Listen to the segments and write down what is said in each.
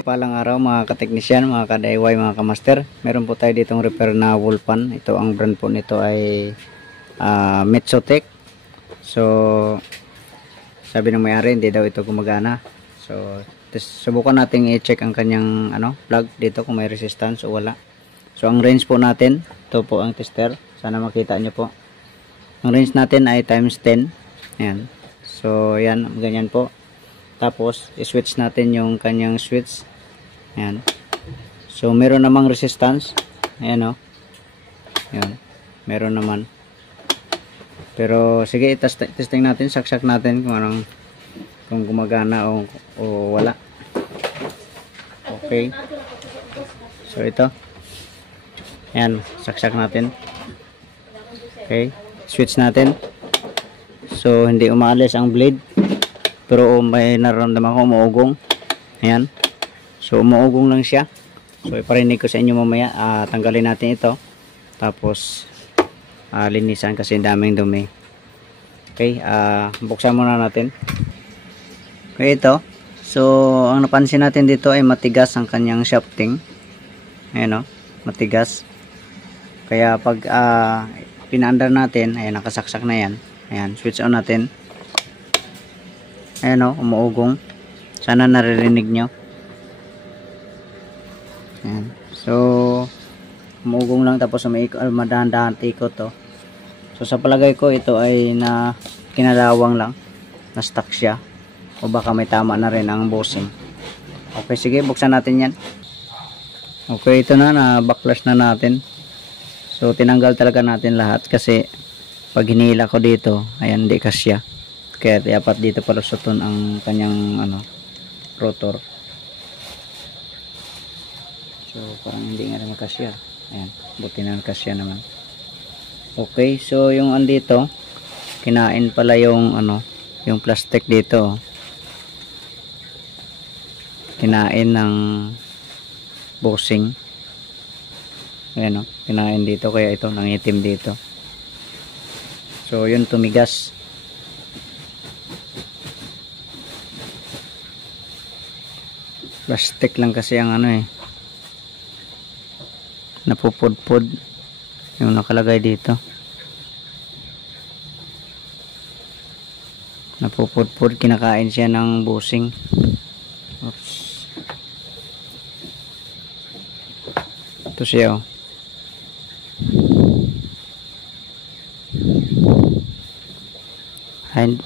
Palang araw mga kateknisyan, mga ka-DIY, mga ka-master. Meron po tayo ditong repair na wall fan. Ito ang brand po nito ay Metsotech. So sabi ng may-ari hindi daw ito gumagana. So subukan natin i-check ang kanyang plug dito kung may resistance o wala. So ang range po natin, ito po ang tester. Sana makita nyo po. Ang range natin ay times 10. Ayan. So yan, ganyan po. Tapos i-switch natin yung kanyang switch. Ayan. So meron namang resistance. Ayan o. Ayan. Meron naman. Pero sige, testing natin, saksak natin kung gumagana o wala. Okay. So ito. Ayan, saksak natin. Okay. Switch natin. So hindi umaalis ang blade. Pero may nararamdaman ko umuugong. Ayan. So umuugong lang siya. So iparinig ko sa inyo mamaya. Tanggalin natin ito. Tapos linisan kasi daming dumi. Okay. Buksan muna natin. Okay, ito. So ang napansin natin dito ay matigas ang kanyang shafting. Ayan o. Matigas. Kaya pag pinaandar natin, ayan, nakasaksak na yan. Ayan. Switch on natin. Ayan o, umuugong. Sana naririnig nyo. Ayan. So umuugong lang, tapos madahan-dahan ikot to. So sa palagay ko ito ay kinalawang lang, na stuck siya, o baka may tama na rin ang bushing. Okay, sige, buksan natin yan. Okay, ito na backlash na natin. So tinanggal talaga natin lahat kasi pag hinila ko dito, ayan, hindi kasya. Kaya dapat dito palusuton ang kanyang rotor. So parang hindi nga rin makasya. Ayan, buti na kasya naman. Okay, so yung andito, kinain pala yung yung plastic dito. Kinain ng bushing. Ayan o, kinain dito, kaya ito nangitim dito. So yun, tumigas. Plastic lang kasi ang napupudpud yung nakalagay dito. Napupudpud, kinakain siya ng bushing. Oops. Ito siya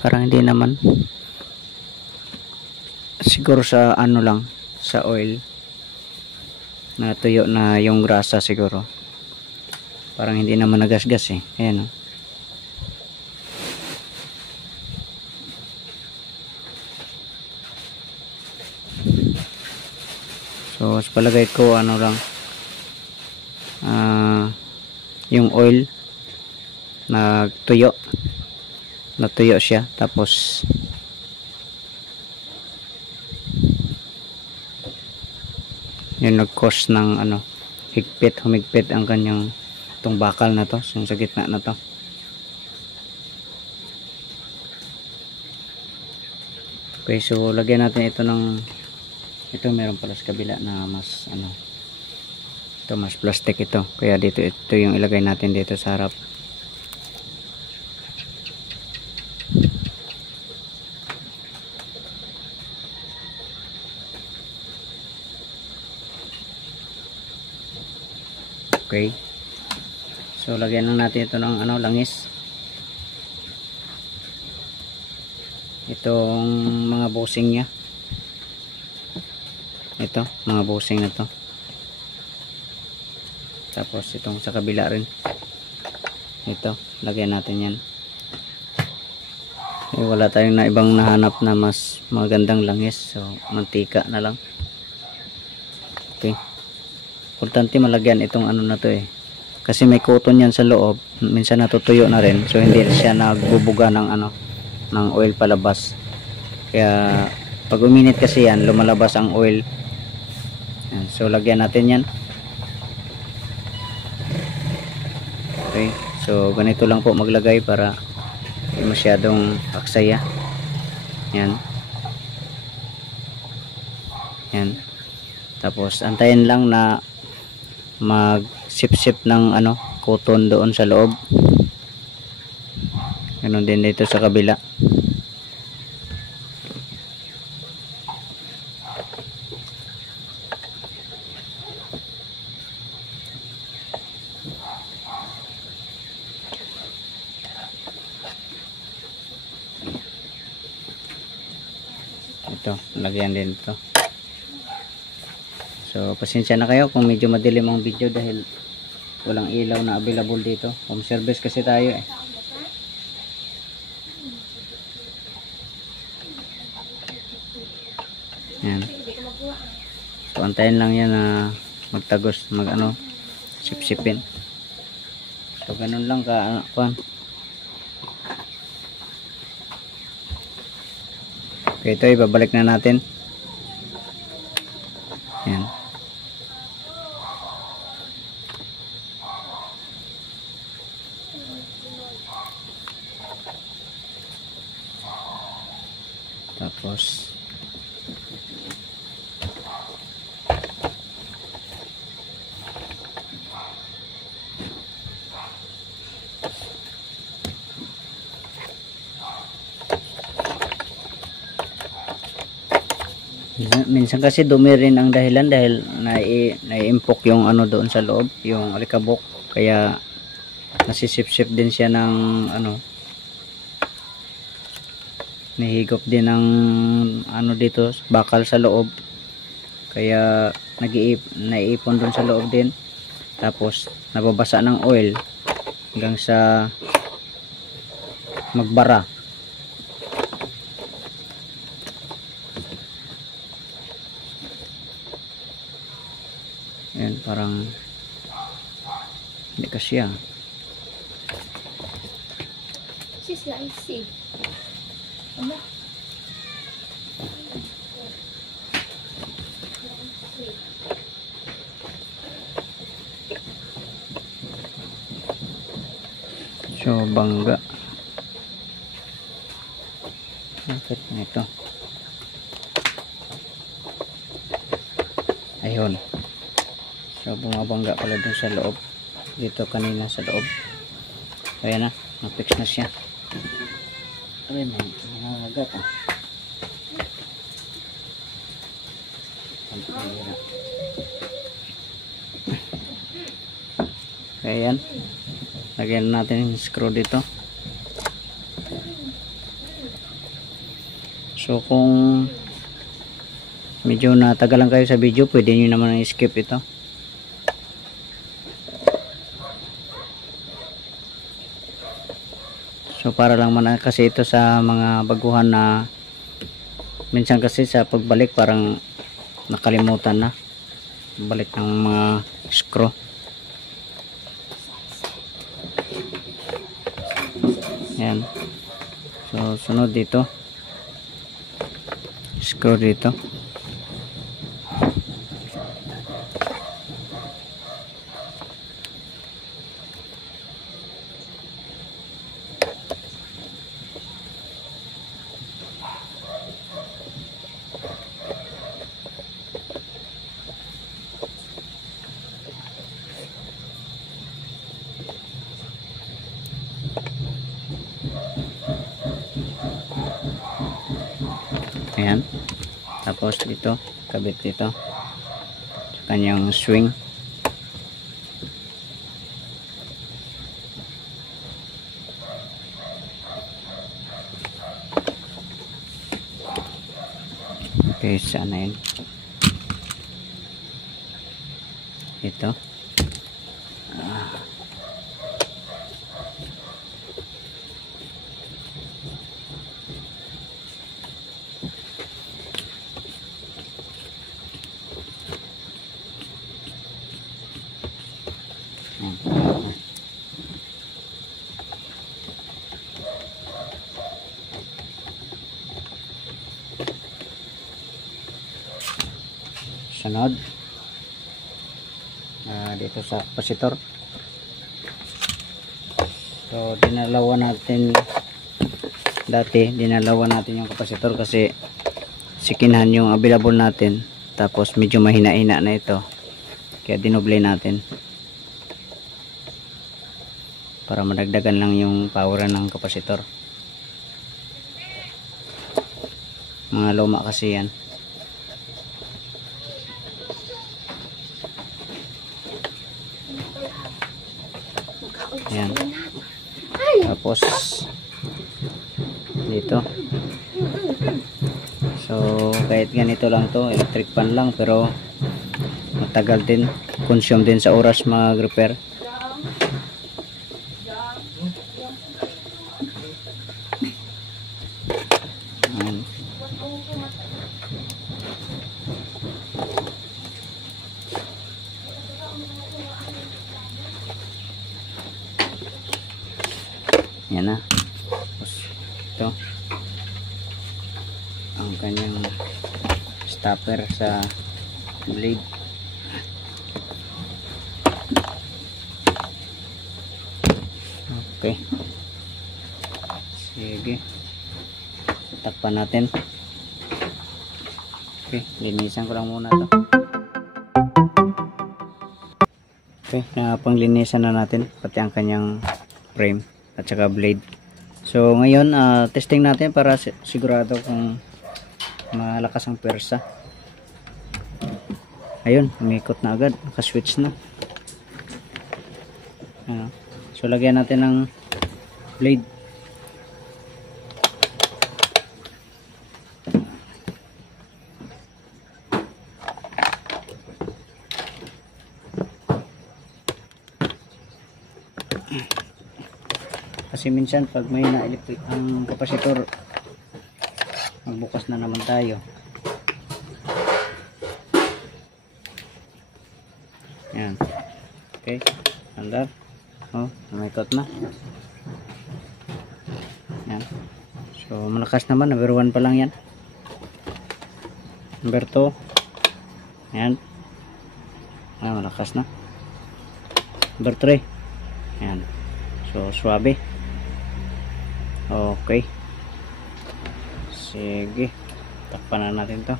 parang hindi naman. Siguro sa lang, sa oil natuyo na yung grasa siguro. Parang hindi naman nagasgas Ayan o. So sa palagay ko lang, yung oil natuyo siya, tapos yung nag-cause ng humigpit ang kanyang itong bakal na to, yung sa gitna na to. Okay, so lagyan natin ito ito meron pala sa kabila na mas ito mas plastic ito, kaya dito ito yung ilagay natin dito sa harap. Okay. So lagyan lang natin ito ng langis. Itong mga bushing niya. Ito, mga bushing na to. Tapos itong sa kabila rin. Ito, lagyan natin yan. Wala tayong ibang nahanap na mas magandang langis. So mantika na lang. Okay. Importante malagyan itong na to kasi may cotton yan sa loob, minsan natutuyo na rin, so hindi siya nagbubuga ng oil palabas. Kaya pag uminit kasi yan, lumalabas ang oil. Yan. So lagyan natin yan. Okay, so ganito lang po maglagay para hindi masyadong aksaya. Yan. Yan. Tapos antayin lang na mag-sip-sip ng cotton doon sa loob. Ganun din dito sa kabila. Ito, lagyan din ito. So, pasensya na kayo kung medyo madilim ang video dahil walang ilaw na available dito. Home service kasi tayo eh. Yan. So, antayin lang yan na magtagos, sip-sipin. So, ganun lang ka, Okay, ito ibabalik na natin. Yan. Tapos minsan kasi dumi rin ang dahilan dahil naiimpok yung doon sa loob, yung alikabok, kaya nasisip-sip din siya ng nahigop din ng dito, bakal sa loob, kaya naiipon doon sa loob din, tapos nababasa ng oil hanggang sa magbara. Yan, parang hindi kasya. I see. Ano? So, bangga. Bakit nito? Ayun. So, bumabangga pala dun sa loob. Dito kanina sa loob. Ayan na. Na-fix na siya. Aray, mga agat ah. Ayan. Lagyan natin yung screw dito. So, kung medyo natagalan kayo sa video, pwede nyo naman i-skip ito. So, para lang man kasi ito sa mga baguhan na minsan kasi sa pagbalik parang nakalimutan na balik ng mga screw. Yan. So, sunod dito. Screw dito. Ayan. Tapos dito, kabit dito sa kanyang swing. Okay, sana yun. Ito. Sunod dito sa kapasitor. So dinalawan natin dinalawan natin yung kapasitor kasi sikinhan yung available natin. Tapos medyo mahina-hina na ito. Kaya dinoble natin. Para madagdagan lang yung power ng kapasitor. Mga luma kasi yan. Ayan. Tapos dito. So kahit ganito lang to, electric fan lang, pero matagal din, consume din sa oras mag-repair. Ayan. Yan na. Tapos ito ang kanyang stopper sa blade. Okay, sige, takpan natin. Okay, linisan ko lang muna to. Okay, panglinisan na natin pati ang kanyang frame at saka blade. So ngayon testing natin para sigurado kung malakas ang pwersa. Ayun, umikot na agad, naka-switch na. Ano? So lagyan natin ng blade. Kasi minsan pag may na-electric ang kapasitor, magbukas na naman tayo. Yan. Okay, andar. Oh, umikot na. Yan. So malakas naman, number 1 pa lang yan. Number 2. Yan. Malakas na. Number 3. Yan. So suwabe. Okay. Sige. Takpan na natin to.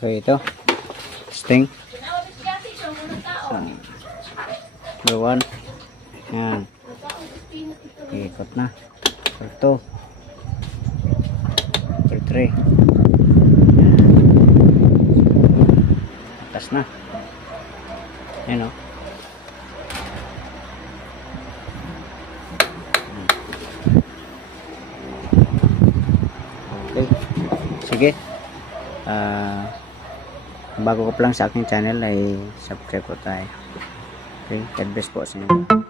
Okay, ito. Sting. Number 1. Yan. Ikot na. Number 2. Number 3. Yan. Atas na. Yan o. Okay. Sige. Bago ka pa lang sa aking channel ay subscribe po tayo. Okay, God bless po sa inyo.